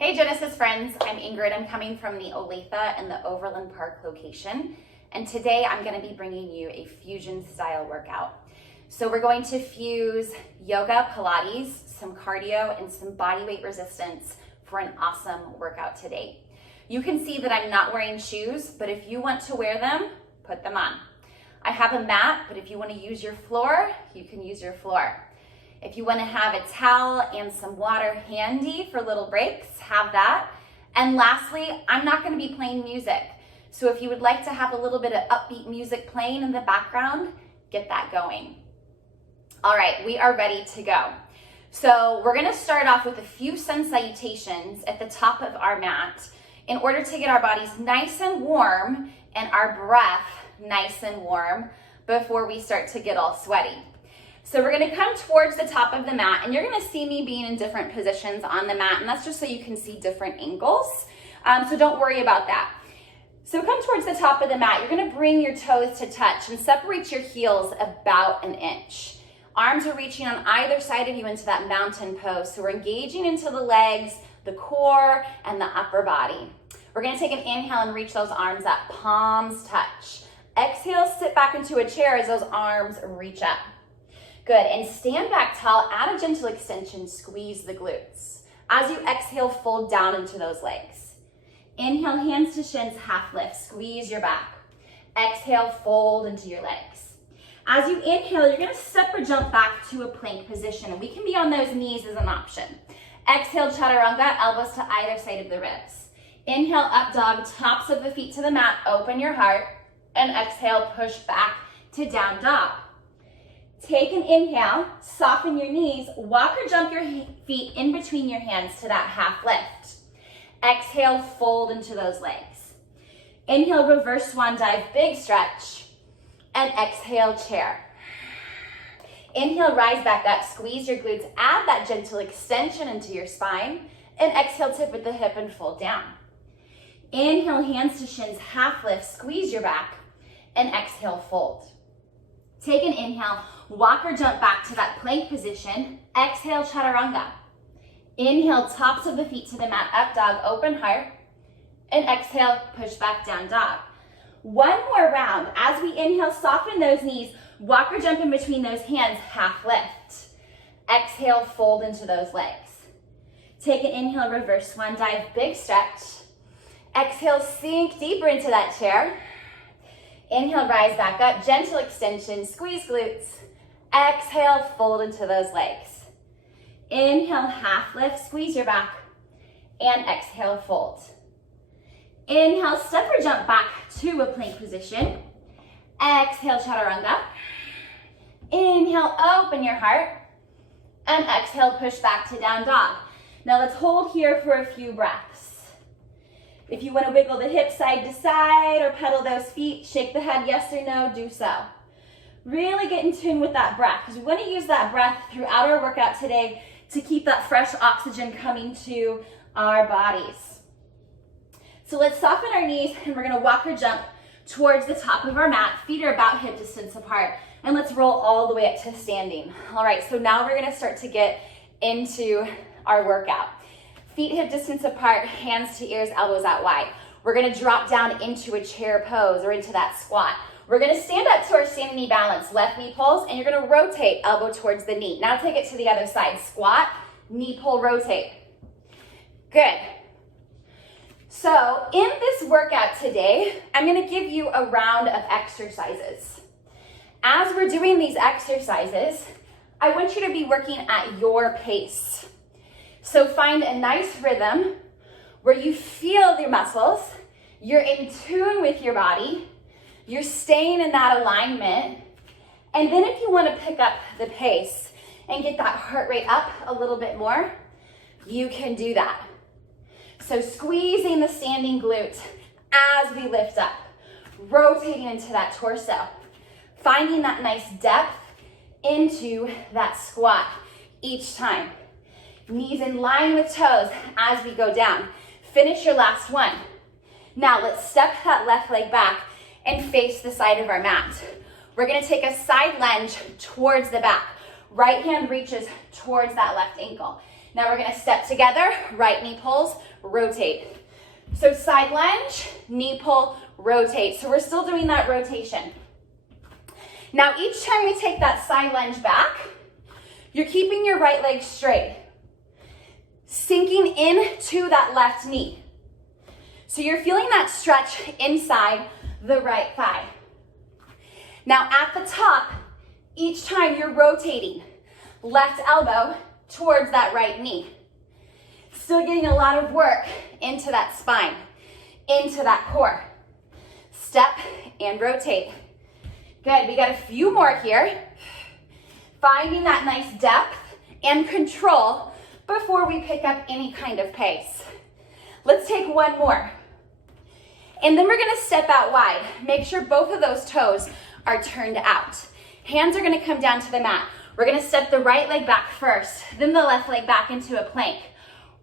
Hey Genesis friends, I'm Ingrid. I'm coming from the Olathe and the Overland Park location. And today I'm going to be bringing you a fusion style workout. So we're going to fuse yoga, Pilates, some cardio, and some body weight resistance for an awesome workout today. You can see that I'm not wearing shoes, but if you want to wear them, put them on. I have a mat, but if you want to use your floor, you can use your floor. If you want to have a towel and some water handy for little breaks, have that. And lastly, I'm not going to be playing music. So if you would like to have a little bit of upbeat music playing in the background, get that going. All right, we are ready to go. So we're going to start off with a few sun salutations at the top of our mat in order to get our bodies nice and warm and our breath nice and warm before we start to get all sweaty. So we're going to come towards the top of the mat, and you're going to see me being in different positions on the mat, and that's just so you can see different angles. So don't worry about that. So come towards the top of the mat. You're going to bring your toes to touch and separate your heels about an inch. Arms are reaching on either side of you into that mountain pose. So we're engaging into the legs, the core, and the upper body. We're going to take an inhale and reach those arms up. Palms touch. Exhale, sit back into a chair as those arms reach up. Good, and stand back tall, add a gentle extension, squeeze the glutes. As you exhale, fold down into those legs. Inhale, hands to shins, half lift, squeeze your back. Exhale, fold into your legs. As you inhale, you're gonna step or jump back to a plank position, and we can be on those knees as an option. Exhale, chaturanga, elbows to either side of the ribs. Inhale, up dog, tops of the feet to the mat, open your heart, and exhale, push back to down dog. Take an inhale, soften your knees, walk or jump your feet in between your hands to that half lift. Exhale, fold into those legs. Inhale, reverse swan dive, big stretch. And exhale, chair. Inhale, rise back up, squeeze your glutes, add that gentle extension into your spine. And exhale, tip with the hip and fold down. Inhale, hands to shins, half lift, squeeze your back. And exhale, fold. Take an inhale, walk or jump back to that plank position. Exhale, chaturanga. Inhale, tops of the feet to the mat, up dog, open heart. And exhale, push back down dog. One more round. As we inhale, soften those knees, walk or jump in between those hands, half lift. Exhale, fold into those legs. Take an inhale, reverse swan dive, big stretch. Exhale, sink deeper into that chair. Inhale, rise back up, gentle extension, squeeze glutes. Exhale, fold into those legs. Inhale, half lift, squeeze your back. And exhale, fold. Inhale, step or jump back to a plank position. Exhale, chaturanga. Inhale, open your heart. And exhale, push back to down dog. Now let's hold here for a few breaths. If you want to wiggle the hips side to side or pedal those feet, shake the head yes or no, do so. Really get in tune with that breath, because we want to use that breath throughout our workout today to keep that fresh oxygen coming to our bodies. So let's soften our knees, and we're going to walk or jump towards the top of our mat. Feet are about hip distance apart, and let's roll all the way up to standing. All right, so now we're going to start to get into our workout. Feet hip distance apart, hands to ears, elbows out wide. We're gonna drop down into a chair pose or into that squat. We're gonna stand up to our standing knee balance, left knee pulls, and you're gonna rotate elbow towards the knee. Now take it to the other side. Squat, knee pull, rotate. Good. So in this workout today, I'm gonna give you a round of exercises. As we're doing these exercises, I want you to be working at your pace. So find a nice rhythm where you feel your muscles, you're in tune with your body, you're staying in that alignment, and then if you want to pick up the pace and get that heart rate up a little bit more, you can do that. So squeezing the standing glute as we lift up, rotating into that torso, finding that nice depth into that squat each time. Knees in line with toes as we go down. Finish your last one. Now let's step that left leg back and face the side of our mat. We're gonna take a side lunge towards the back. Right hand reaches towards that left ankle. Now we're gonna step together, right knee pulls, rotate. So side lunge, knee pull, rotate. So we're still doing that rotation. Now each time we take that side lunge back, you're keeping your right leg straight, sinking into that left knee. So you're feeling that stretch inside the right thigh. Now at the top, each time you're rotating, left elbow towards that right knee. Still getting a lot of work into that spine, into that core. Step and rotate. Good, we got a few more here. Finding that nice depth and control before we pick up any kind of pace. Let's take one more. And then we're gonna step out wide. Make sure both of those toes are turned out. Hands are gonna come down to the mat. We're gonna step the right leg back first, then the left leg back into a plank.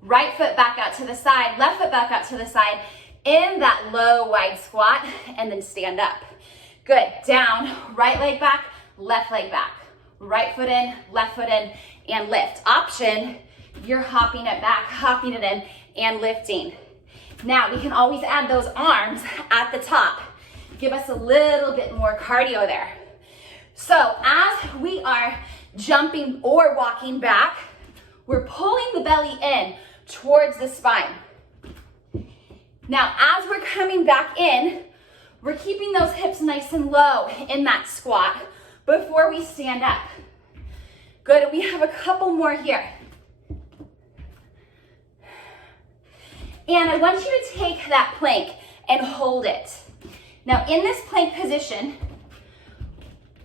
Right foot back out to the side, left foot back out to the side, in that low wide squat, and then stand up. Good, down, right leg back, left leg back. Right foot in, left foot in, and lift. Option, you're hopping it back, hopping it in, and lifting. Now, we can always add those arms at the top. Give us a little bit more cardio there. So, as we are jumping or walking back, we're pulling the belly in towards the spine. Now, as we're coming back in, we're keeping those hips nice and low in that squat before we stand up. Good, we have a couple more here. And I want you to take that plank and hold it. Now in this plank position,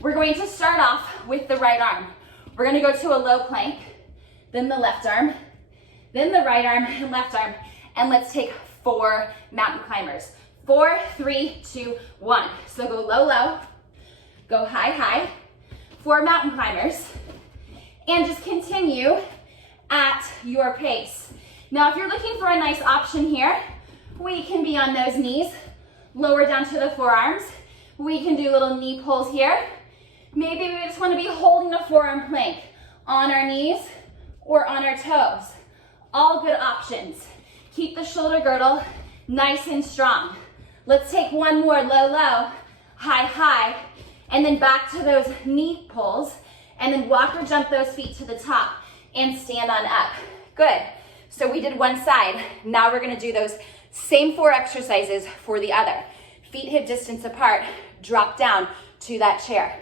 we're going to start off with the right arm. We're gonna go to a low plank, then the left arm, then the right arm and left arm, and let's take 4 mountain climbers. 4, 3, 2, 1. So go low, low, go high, high. 4 mountain climbers, and just continue at your pace. Now, if you're looking for a nice option here, we can be on those knees, lower down to the forearms. We can do little knee pulls here. Maybe we just want to be holding a forearm plank on our knees or on our toes. All good options. Keep the shoulder girdle nice and strong. Let's take one more, low, low, high, high, and then back to those knee pulls, and then walk or jump those feet to the top and stand on up. Good. So we did one side. Now we're gonna do those same 4 exercises for the other. Feet hip distance apart, drop down to that chair.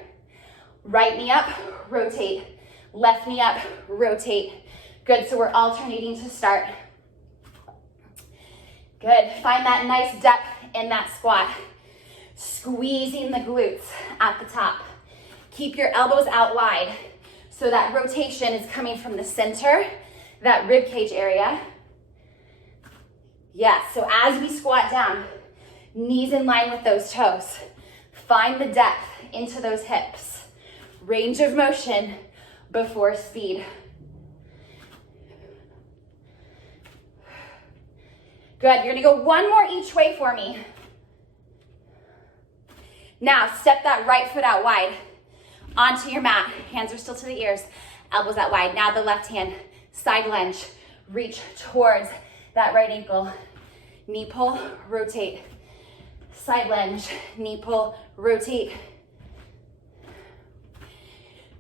Right knee up, rotate. Left knee up, rotate. Good, so we're alternating to start. Good, find that nice depth in that squat. Squeezing the glutes at the top. Keep your elbows out wide so that rotation is coming from the center, that rib cage area. Yes, so as we squat down, knees in line with those toes. Find the depth into those hips. Range of motion before speed. Good, you're gonna go one more each way for me. Now, step that right foot out wide onto your mat. Hands are still to the ears, elbows out wide. Now the left hand, side lunge. Reach towards that right ankle. Knee pull, rotate. Side lunge, knee pull, rotate.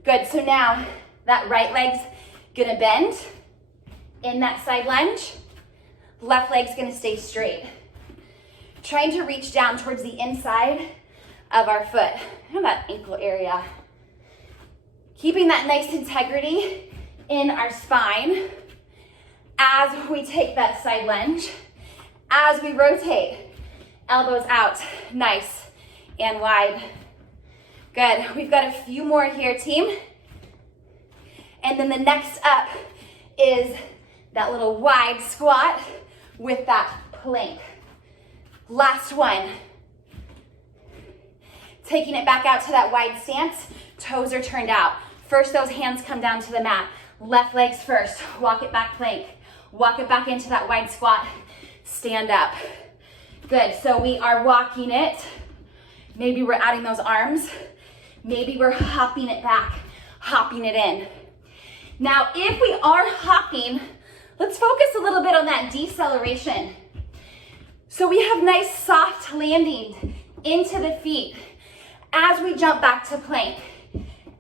Good, so now that right leg's gonna bend in that side lunge. Left leg's gonna stay straight. Trying to reach down towards the inside of our foot, and that ankle area. Keeping that nice integrity in our spine as we take that side lunge, as we rotate, elbows out, nice and wide. Good, we've got a few more here, team. And then the next up is that little wide squat with that plank. Last one. Taking it back out to that wide stance, toes are turned out. First, those hands come down to the mat. Left legs first, walk it back plank. Walk it back into that wide squat, stand up. Good, so we are walking it. Maybe we're adding those arms. Maybe we're hopping it back, hopping it in. Now, if we are hopping, let's focus a little bit on that deceleration. So we have nice soft landing into the feet as we jump back to plank,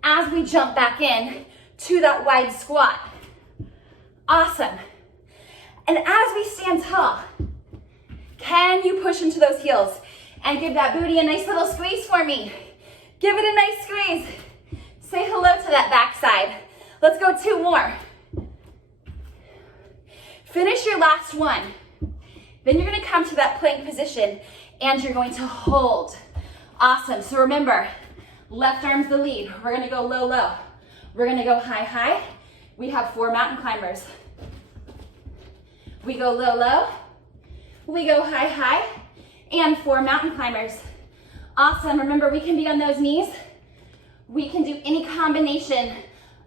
as we jump back in to that wide squat. Awesome. And as we stand tall, can you push into those heels and give that booty a nice little squeeze for me? Give it a nice squeeze. Say hello to that backside. Let's go 2 more. Finish your last one. Then you're gonna come to that plank position and you're going to hold. Awesome, so remember, left arm's the lead. We're gonna go low, low. We're gonna go high, high. We have 4 mountain climbers. We go low, low. We go high, high. And 4 mountain climbers. Awesome, remember we can be on those knees. We can do any combination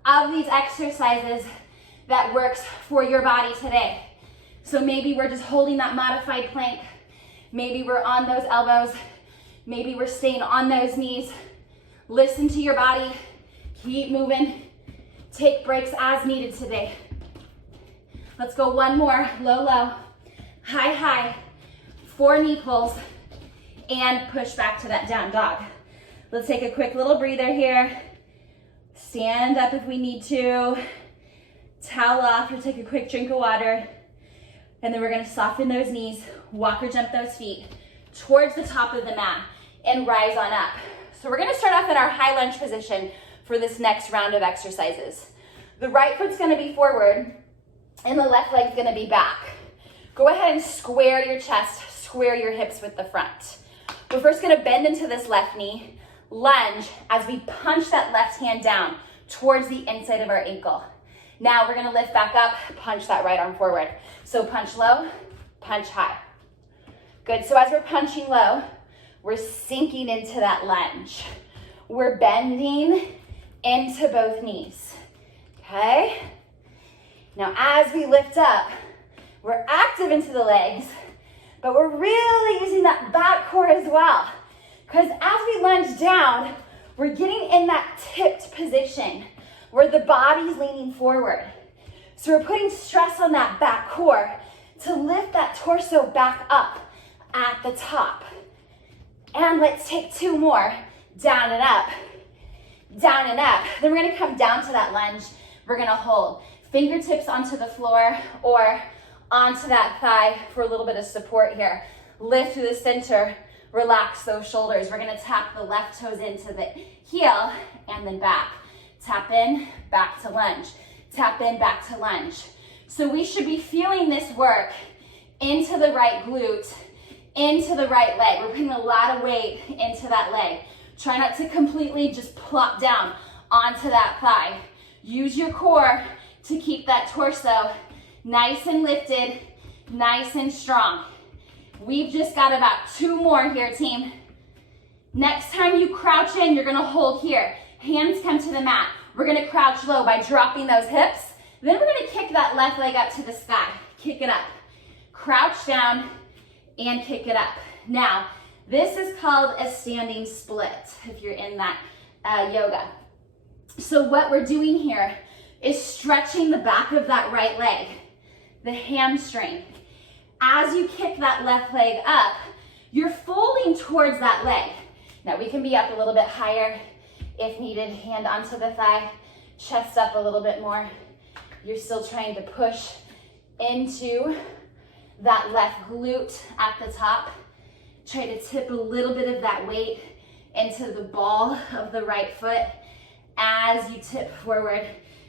of these exercises that works for your body today. So maybe we're just holding that modified plank. Maybe we're on those elbows. Maybe we're staying on those knees. Listen to your body. Keep moving. Take breaks as needed today. Let's go 1 more. Low, low. High, high. 4 knee pulls. And push back to that down dog. Let's take a quick little breather here. Stand up if we need to. Towel off or take a quick drink of water. And then we're gonna soften those knees, walk or jump those feet towards the top of the mat and rise on up. So we're gonna start off in our high lunge position for this next round of exercises. The right foot's gonna be forward and the left leg's gonna be back. Go ahead and square your chest, square your hips with the front. We're first gonna bend into this left knee, lunge as we punch that left hand down towards the inside of our ankle. Now we're gonna lift back up, punch that right arm forward. So punch low, punch high. Good, so as we're punching low, we're sinking into that lunge. We're bending into both knees, okay? Now as we lift up, we're active into the legs, but we're really using that back core as well. Because as we lunge down, we're getting in that tipped position where the body's leaning forward. So we're putting stress on that back core to lift that torso back up at the top. And let's take 2 more. Down and up, down and up. Then we're gonna come down to that lunge. We're gonna hold fingertips onto the floor or onto that thigh for a little bit of support here. Lift through the center, relax those shoulders. We're gonna tap the left toes into the heel and then back. Tap in, back to lunge. Tap in, back to lunge. So we should be feeling this work into the right glute, into the right leg. We're putting a lot of weight into that leg. Try not to completely just plop down onto that thigh. Use your core to keep that torso nice and lifted, nice and strong. We've just got about 2 more here, team. Next time you crouch in, you're gonna hold here. Hands come to the mat. We're gonna crouch low by dropping those hips. Then we're gonna kick that left leg up to the sky. Kick it up. Crouch down and kick it up. Now, this is called a standing split if you're in that yoga. So what we're doing here is stretching the back of that right leg, the hamstring. As you kick that left leg up, you're folding towards that leg. Now we can be up a little bit higher if needed, hand onto the thigh, chest up a little bit more. You're still trying to push into that left glute at the top. Try to tip a little bit of that weight into the ball of the right foot as you tip forward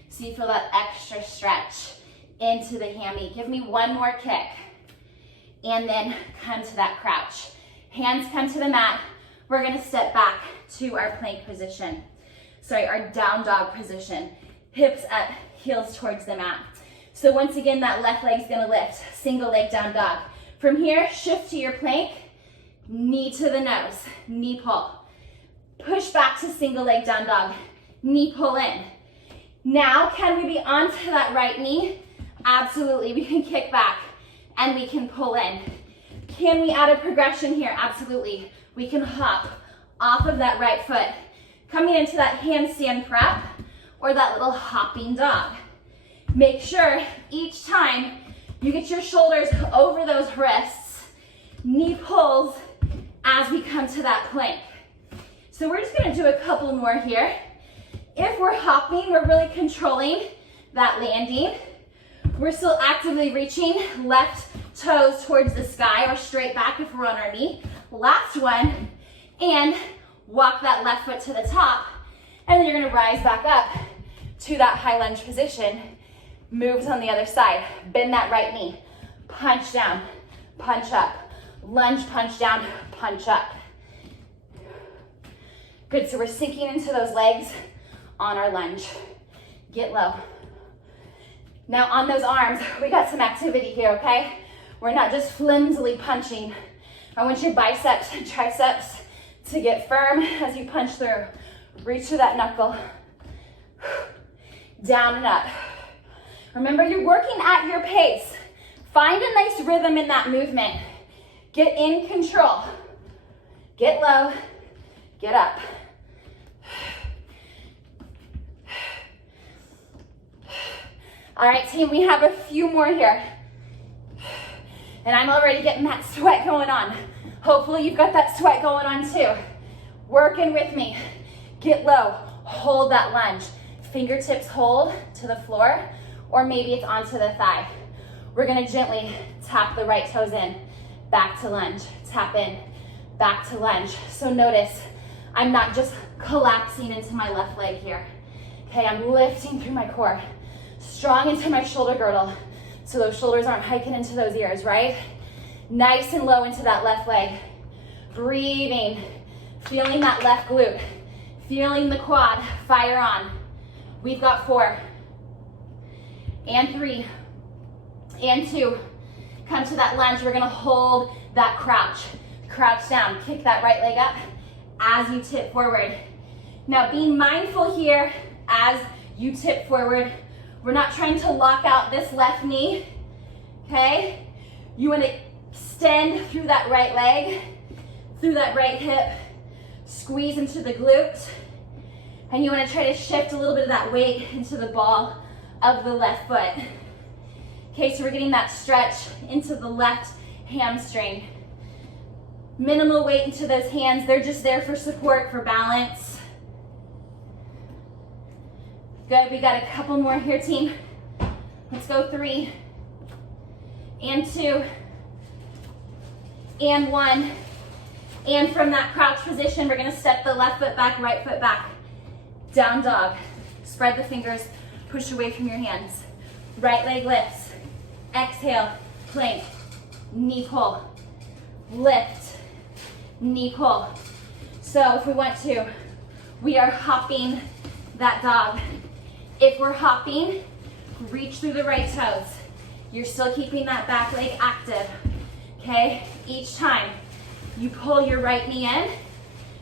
so you feel that extra stretch into the hammy. Give me 1 more kick and then come to that crouch. Hands come to the mat. We're gonna step back to our plank position. Sorry, our down dog position. Hips up, heels towards the mat. So once again, that left leg's gonna lift. Single leg down dog. From here, shift to your plank. Knee to the nose, knee pull. Push back to single leg down dog. Knee pull in. Now, can we be onto that right knee? Absolutely, we can kick back and we can pull in. Can we add a progression here? Absolutely. We can hop off of that right foot, coming into that handstand prep or that little hopping dog. Make sure each time you get your shoulders over those wrists, knee pulls as we come to that plank. So we're just gonna do a couple more here. If we're hopping, we're really controlling that landing. We're still actively reaching left toes towards the sky or straight back if we're on our knee. Last one, and walk that left foot to the top, and then you're gonna rise back up to that high lunge position. Moves on the other side. Bend that right knee. Punch down, punch up. Lunge, punch down, punch up. Good, so we're sinking into those legs on our lunge. Get low. Now on those arms, we got some activity here, okay? We're not just flimsily punching. I want your biceps and triceps to get firm as you punch through. Reach for that knuckle. Down and up. Remember, you're working at your pace. Find a nice rhythm in that movement. Get in control. Get low, get up. All right, team, we have a few more here. And I'm already getting that sweat going on. Hopefully you've got that sweat going on too. Working with me. Get low, hold that lunge. Fingertips hold to the floor, or maybe it's onto the thigh. We're gonna gently tap the right toes in, back to lunge, tap in, back to lunge. So notice, I'm not just collapsing into my left leg here. Okay, I'm lifting through my core, strong into my shoulder girdle, so those shoulders aren't hiking into those ears, right? Nice and low into that left leg. Breathing, feeling that left glute, feeling the quad, fire on. We've got 4, and 3, and 2. Come to that lunge, we're gonna hold that crouch. Crouch down, kick that right leg up as you tip forward. Now be mindful here as you tip forward. We're not trying to lock out this left knee, okay? You wanna extend through that right leg, through that right hip, squeeze into the glute, and you wanna try to shift a little bit of that weight into the ball of the left foot. Okay, so we're getting that stretch into the left hamstring. Minimal weight into those hands. They're just there for support, for balance. Good, we got a couple more here, team. Let's go 3, and 2, and 1. And from that crouch position, we're gonna step the left foot back, right foot back. Down dog. Spread the fingers, push away from your hands. Right leg lifts. Exhale, plank, knee pull, lift, knee pull. So if we want to, we are hopping that dog. If we're hopping, reach through the right toes. You're still keeping that back leg active, okay? Each time you pull your right knee in,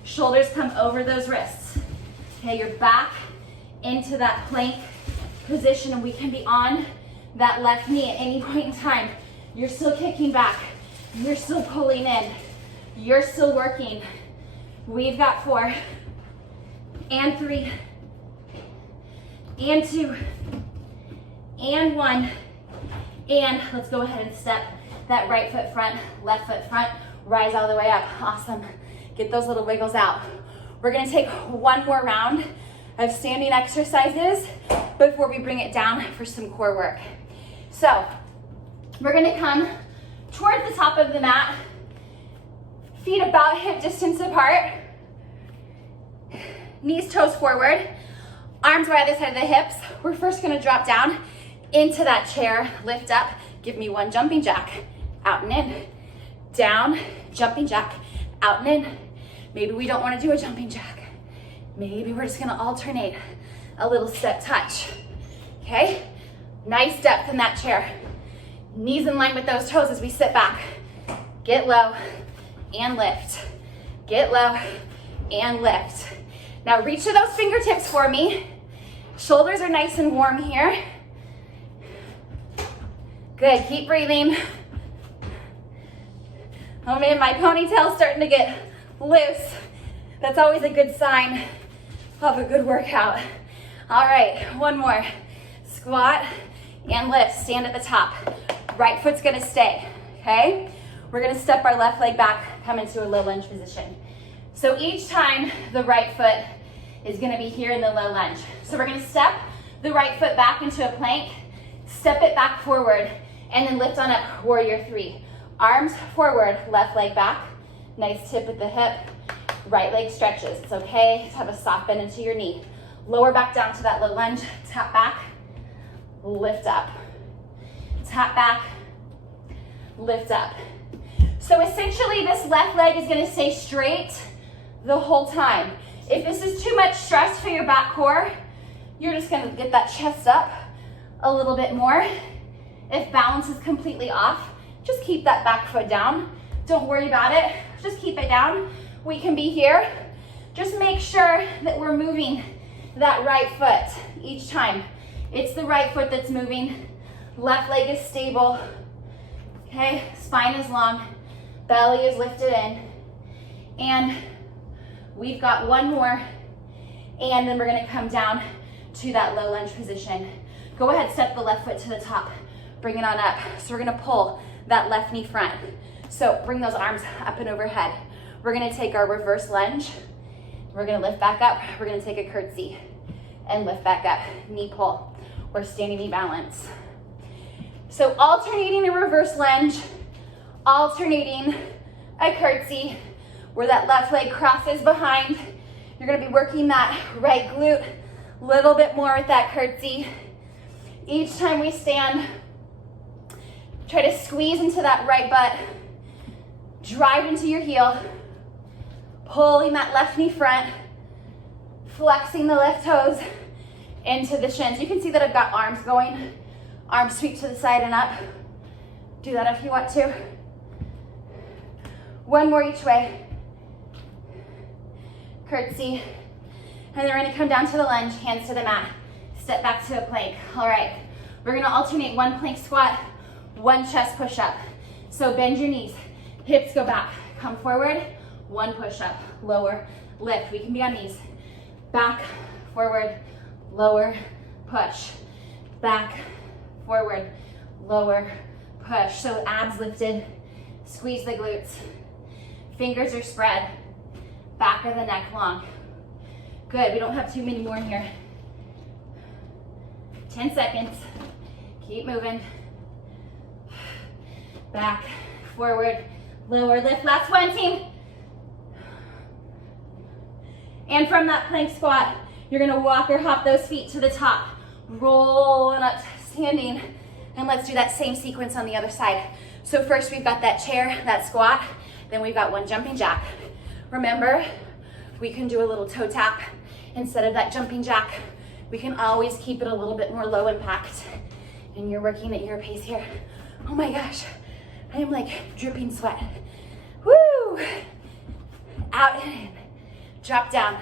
shoulders come over those wrists. Okay, you're back into that plank position, and we can be on that left knee at any point in time. You're still kicking back. You're still pulling in. You're still working. We've got 4, and 3, and 2, and 1. And let's go ahead and step that right foot front, left foot front, rise all the way up. Awesome. Get those little wiggles out. We're gonna take one more round of standing exercises before we bring it down for some core work. So we're gonna come toward the top of the mat, feet about hip distance apart, knees, toes forward, arms by either side of the hips. We're first gonna drop down into that chair, lift up, give me one jumping jack, out and in, down, jumping jack, out and in. Maybe we don't wanna do a jumping jack. Maybe we're just gonna alternate a little step touch, okay? Nice depth in that chair. Knees in line with those toes as we sit back. Get low and lift. Get low and lift. Now reach to those fingertips for me. Shoulders are nice and warm here. Good, keep breathing. Oh man, my ponytail's starting to get loose. That's always a good sign of a good workout. All right, one more. Squat and lift. Stand at the top. Right foot's gonna stay, okay? We're gonna step our left leg back, come into a low lunge position. So each time the right foot is gonna be here in the low lunge. So we're gonna step the right foot back into a plank, step it back forward, and then lift on up, warrior three. Arms forward, left leg back, nice tip at the hip, right leg stretches. It's okay to have a soft bend into your knee. Lower back down to that low lunge, tap back, lift up. Tap back, lift up. So essentially this left leg is gonna stay straight the whole time. If this is too much stress for your back core, you're just gonna get that chest up a little bit more. If balance is completely off, just keep that back foot down. Don't worry about it, just keep it down. We can be here. Just make sure that we're moving that right foot each time. It's the right foot that's moving. Left leg is stable. Okay, spine is long, belly is lifted in. And we've got one more, and then we're gonna come down to that low lunge position. Go ahead, step the left foot to the top, bring it on up. So we're gonna pull that left knee front. So bring those arms up and overhead. We're gonna take our reverse lunge. We're gonna lift back up. We're gonna take a curtsy and lift back up, knee pull, or standing knee balance. So alternating a reverse lunge, alternating a curtsy, where that left leg crosses behind. You're gonna be working that right glute a little bit more with that curtsy. Each time we stand, try to squeeze into that right butt, drive into your heel, pulling that left knee front, flexing the left toes into the shins. You can see that I've got arms going. Arms sweep to the side and up. Do that if you want to. One more each way. Curtsy. And then we're gonna come down to the lunge, hands to the mat. Step back to a plank. All right, we're gonna alternate one plank squat, one chest push-up. So bend your knees, hips go back. Come forward, one push-up, lower, lift. We can be on knees. Back, forward, lower, push. Back, forward, lower, push. So abs lifted, squeeze the glutes. Fingers are spread, back of the neck long. Good, we don't have too many more here. 10 seconds, keep moving. Back, forward, lower, lift. Last one, team. And from that plank squat, you're gonna walk or hop those feet to the top. Rolling up, standing, and let's do that same sequence on the other side. So first we've got that chair, that squat, then we've got one jumping jack. Remember, we can do a little toe tap instead of that jumping jack. We can always keep it a little bit more low impact. And you're working at your pace here. Oh my gosh, I am like dripping sweat. Woo! Out and in, drop down.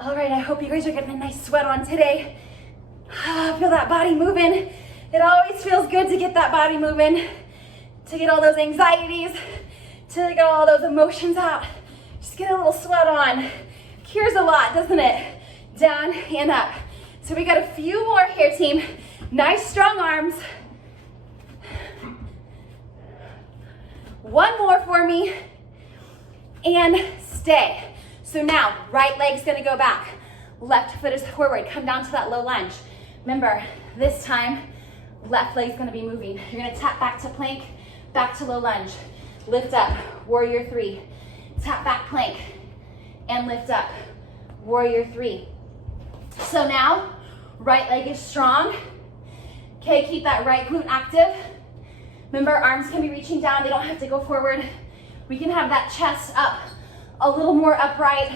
All right, I hope you guys are getting a nice sweat on today. Feel that body moving. It always feels good to get that body moving, to get all those anxieties, to get all those emotions out. Just get a little sweat on. Cures a lot, doesn't it? Down and up. So we got a few more here, team. Nice strong arms. One more for me. And stay. So now, right leg's gonna go back. Left foot is forward. Come down to that low lunge. Remember, this time, left leg's gonna be moving. You're gonna tap back to plank, back to low lunge. Lift up, warrior three. Tap back plank, and lift up, warrior three. So now, right leg is strong. Okay, keep that right glute active. Remember, arms can be reaching down. They don't have to go forward. We can have that chest up a little more upright,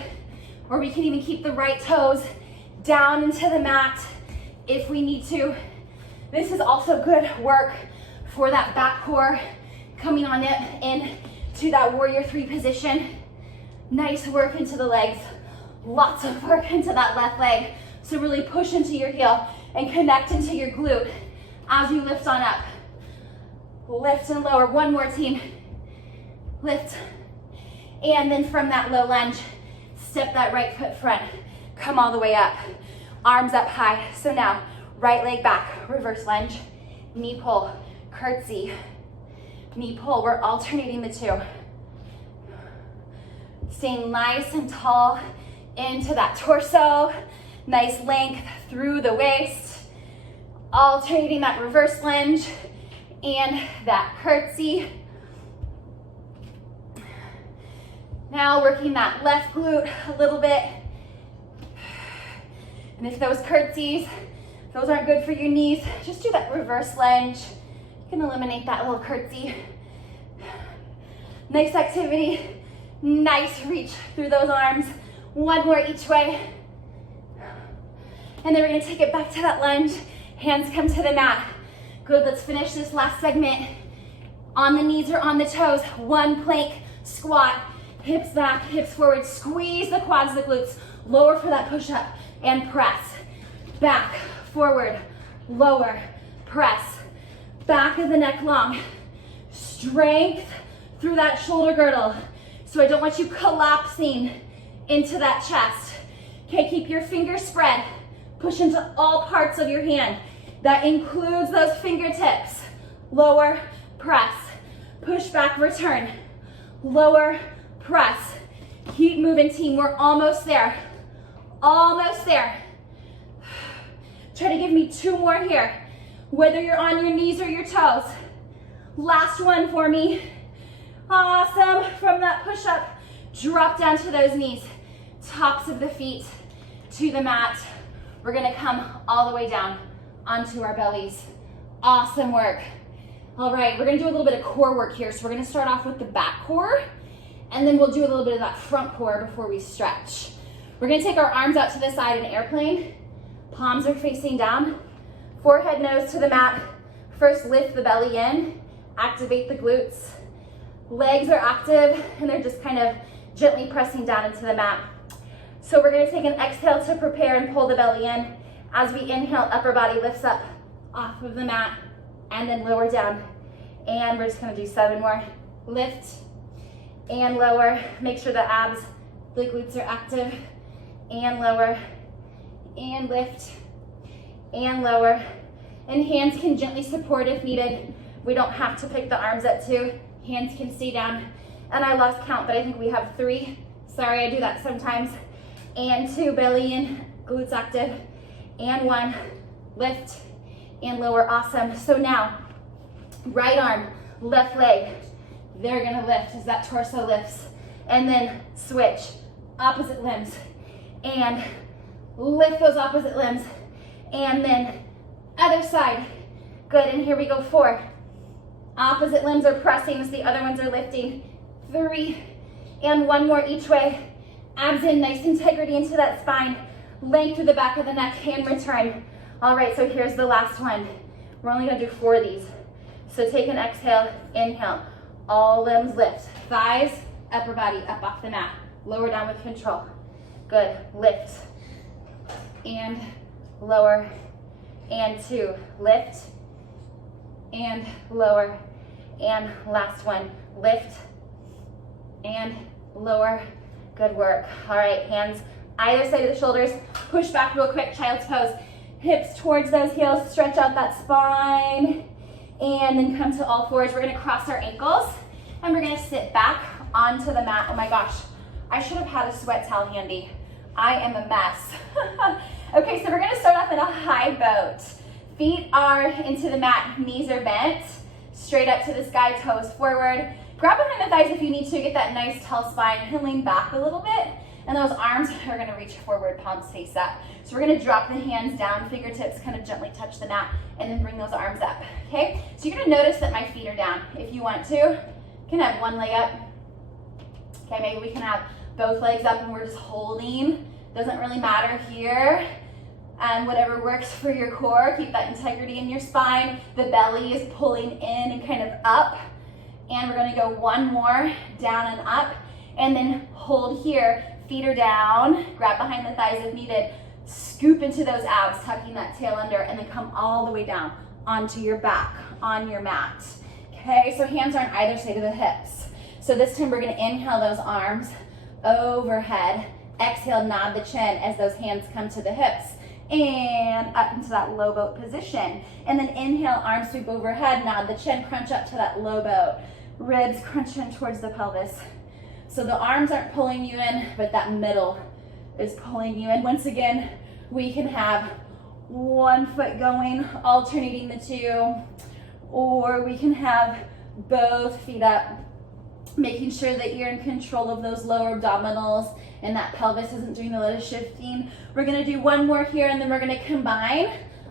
or we can even keep the right toes down into the mat if we need to. This is also good work for that back core, coming on it in to that warrior three position. Nice work into the legs. Lots of work into that left leg. So really push into your heel and connect into your glute as you lift on up. Lift and lower. One more, team. Lift. And then from that low lunge, step that right foot front. Come all the way up. Arms up high. So now, Right leg back, reverse lunge, knee pull, curtsy, knee pull. We're alternating the two. Staying nice and tall into that torso, nice length through the waist, alternating that reverse lunge and that curtsy. Now working that left glute a little bit. And if those curtsies, those aren't good for your knees, just do that reverse lunge. You can eliminate that little curtsy. Nice activity. Nice reach through those arms. One more each way. And then we're gonna take it back to that lunge. Hands come to the mat. Good, let's finish this last segment. On the knees or on the toes. One plank squat. Hips back, hips forward. Squeeze the quads, the glutes. Lower for that push-up and press. Back, forward, lower, press. Back of the neck long. Strength through that shoulder girdle. So I don't want you collapsing into that chest. Okay, keep your fingers spread. Push into all parts of your hand. That includes those fingertips. Lower, press. Push back, return. Lower, press. Keep moving, team. We're almost there. Almost there. Try to give me 2 more here. Whether you're on your knees or your toes. Last one for me. Awesome. From that push-up, drop down to those knees. Tops of the feet to the mat. We're gonna come all the way down onto our bellies. Awesome work. All right, we're gonna do a little bit of core work here. So we're gonna start off with the back core, and then we'll do a little bit of that front core before we stretch. We're gonna take our arms out to the side in airplane. Palms are facing down. Forehead, nose to the mat. First, lift the belly in. Activate the glutes. Legs are active, and they're just kind of gently pressing down into the mat. So we're gonna take an exhale to prepare and pull the belly in. As we inhale, upper body lifts up off of the mat, and then lower down. And we're just gonna do 7 more. Lift and lower. Make sure the abs, the glutes are active. And lower, and lift, and lower. And hands can gently support if needed. We don't have to pick the arms up too. Hands can stay down. And I lost count, but I think we have 3. Sorry, I do that sometimes. And 2, belly in, glutes active. And 1, lift and lower. Awesome. So now, right arm, left leg. They're gonna lift as that torso lifts. And then switch, opposite limbs. And lift those opposite limbs. And then other side. Good, and here we go, 4. Opposite limbs are pressing as the other ones are lifting. 3, and 1 more each way. Abs in, nice integrity into that spine. Length through the back of the neck and return. All right, so here's the last one. We're only gonna do 4 of these. So take an exhale, inhale. All limbs lift. Thighs, upper body up off the mat. Lower down with control. Good, lift. And lower. And 2, lift. And lower. And last one, lift. And lower. Good work. All right, hands either side of the shoulders. Push back real quick, child's pose. Hips towards those heels, stretch out that spine. And then come to all fours. We're gonna cross our ankles and we're gonna sit back onto the mat. Oh my gosh, I should have had a sweat towel handy. I am a mess. Okay, so we're gonna start off in a high boat. Feet are into the mat, knees are bent, straight up to the sky, toes forward. Grab behind the thighs if you need to, get that nice tall spine, and lean back a little bit. And those arms are gonna reach forward, palms face up. So we're gonna drop the hands down, fingertips kind of gently touch the mat, and then bring those arms up, okay? So you're gonna notice that my feet are down. If you want to, you can have one leg up. Okay, maybe we can have both legs up and we're just holding. Doesn't really matter here. And whatever works for your core, keep that integrity in your spine. The belly is pulling in and kind of up. And we're gonna go 1 more, down and up. And then hold here, feet are down, grab behind the thighs if needed. Scoop into those abs, tucking that tail under, and then come all the way down onto your back, on your mat. Okay, so hands are on either side of the hips. So this time we're gonna inhale those arms overhead. Exhale, nod the chin as those hands come to the hips. and up into that low boat position. And then inhale, arms sweep overhead, nod the chin, crunch up to that low boat. Ribs crunch in towards the pelvis. So the arms aren't pulling you in, but that middle is pulling you in. Once again, we can have one foot going, alternating the two, or we can have both feet up, making sure that you're in control of those lower abdominals and that pelvis isn't doing a lot of shifting. We're gonna do one more here, and then we're gonna combine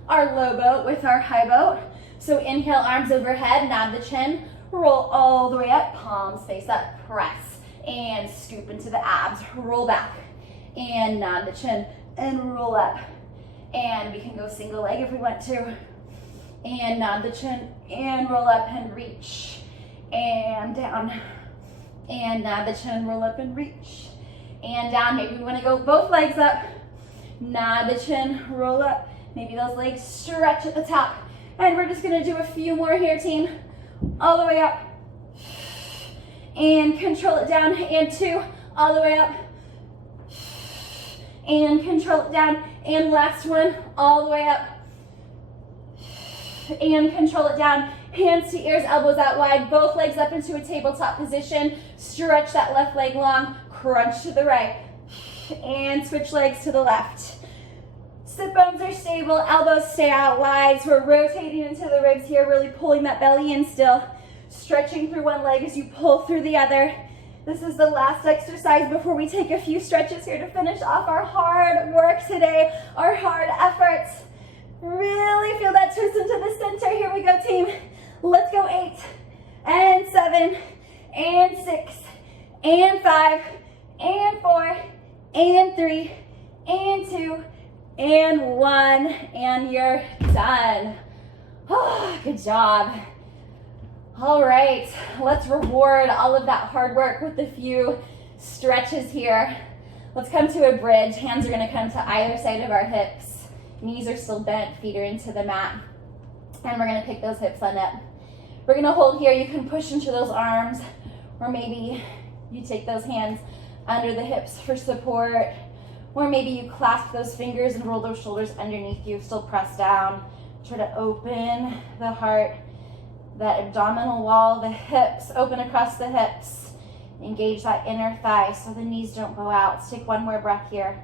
our low boat with our high boat. So inhale, arms overhead, nod the chin, roll all the way up, palms face up, press, and scoop into the abs, roll back, and nod the chin, and roll up. And we can go single leg if we want to. And nod the chin, and roll up and reach, and down. And nod the chin, roll up and reach, and down. Maybe we want to go both legs up, nod the chin, roll up. Maybe those legs stretch at the top. And we're just gonna do a few more here, team. All the way up, and control it down, and 2, all the way up, and control it down, and last one, all the way up, and control it down. Hands to ears, elbows out wide, both legs up into a tabletop position. Stretch that left leg long, crunch to the right, and switch legs to the left. Sit bones are stable, elbows stay out wide. So we're rotating into the ribs here, really pulling that belly in still. Stretching through one leg as you pull through the other. This is the last exercise before we take a few stretches here to finish off our hard work today, our hard efforts. Really feel that twist into the center. Here we go, team. Let's go. 8 and 7 and 6 and 5 and 4 and 3 and 2 and 1, and you're done. Oh, good job. All right, let's reward all of that hard work with a few stretches here. Let's come to a bridge. Hands are gonna come to either side of our hips. Knees are still bent, feet are into the mat. And we're gonna pick those hips on up. We're gonna hold here. You can push into those arms, or maybe you take those hands under the hips for support, or maybe you clasp those fingers and roll those shoulders underneath you, still press down. Try to open the heart, that abdominal wall, the hips, open across the hips. Engage that inner thigh so the knees don't go out. Let's take one more breath here.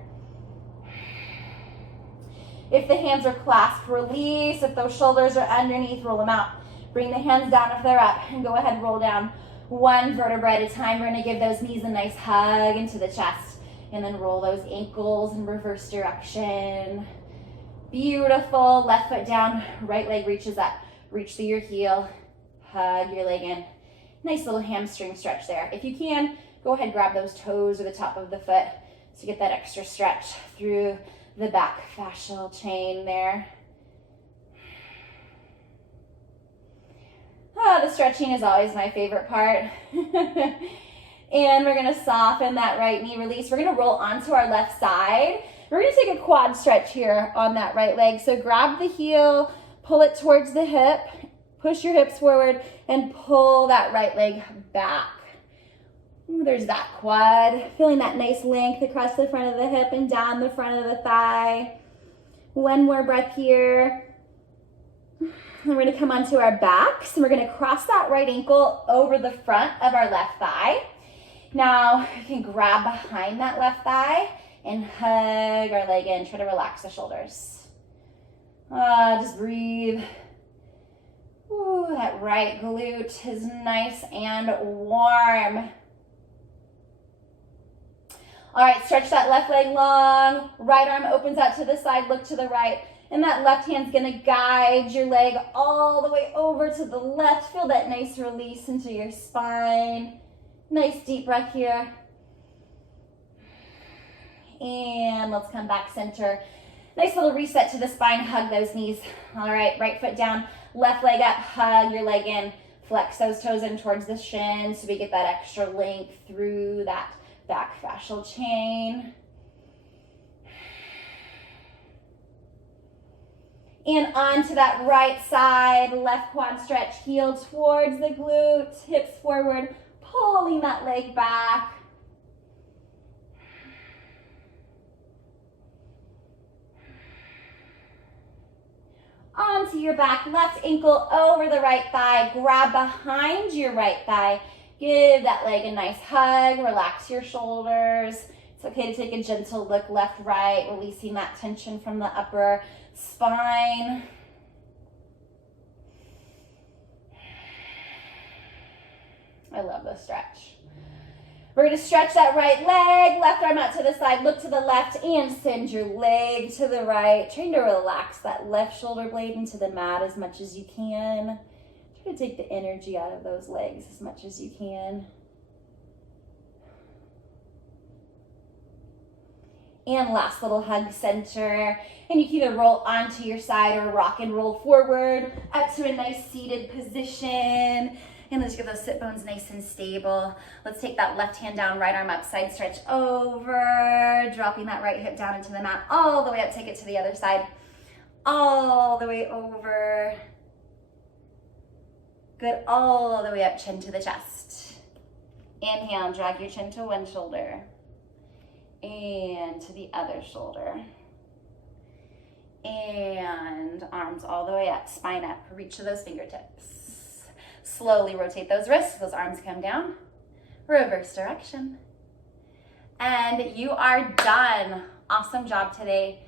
If the hands are clasped, release. If those shoulders are underneath, roll them out. Bring the hands down if they're up, and go ahead and roll down one vertebra at a time. We're gonna give those knees a nice hug into the chest, and then roll those ankles in reverse direction. Beautiful. Left foot down, right leg reaches up. Reach through your heel, hug your leg in. Nice little hamstring stretch there. If you can, go ahead, grab those toes or the top of the foot to get that extra stretch through the back fascial chain there. Oh, the stretching is always my favorite part. And we're gonna soften that right knee, release. We're gonna roll onto our left side. We're gonna take a quad stretch here on that right leg. So grab the heel, pull it towards the hip, push your hips forward, and pull that right leg back. Ooh, there's that quad. Feeling that nice length across the front of the hip and down the front of the thigh. One more breath here. And we're gonna come onto our backs, and we're gonna cross that right ankle over the front of our left thigh. Now, you can grab behind that left thigh and hug our leg in. Try to relax the shoulders. Just breathe. Ooh, that right glute is nice and warm. All right, stretch that left leg long. Right arm opens out to the side, look to the right. And that left hand's gonna guide your leg all the way over to the left. Feel that nice release into your spine. Nice deep breath here. And let's come back center. Nice little reset to the spine, hug those knees. All right, right foot down, left leg up, hug your leg in. Flex those toes in towards the shin so we get that extra length through that back fascial chain. And onto that right side, left quad stretch, heel towards the glutes, hips forward, pulling that leg back. onto your back, left ankle over the right thigh, grab behind your right thigh, give that leg a nice hug, relax your shoulders. It's okay to take a gentle look left, right, releasing that tension from the upper spine. I love this stretch. We're going to stretch that right leg, left arm out to the side, look to the left, and send your leg to the right. Trying to relax that left shoulder blade into the mat as much as you can. Try to take the energy out of those legs as much as you can. And last little hug, center. And you can either roll onto your side or rock and roll forward up to a nice seated position. And let's get those sit bones nice and stable. Let's take that left hand down, right arm up, side stretch over, dropping that right hip down into the mat, all the way up, take it to the other side, all the way over. Good, all the way up, chin to the chest. Inhale, drag your chin to one shoulder and to the other shoulder. And arms all the way up, spine up, reach to those fingertips. Slowly rotate those wrists, those arms come down, reverse direction. And you are done. Awesome job today.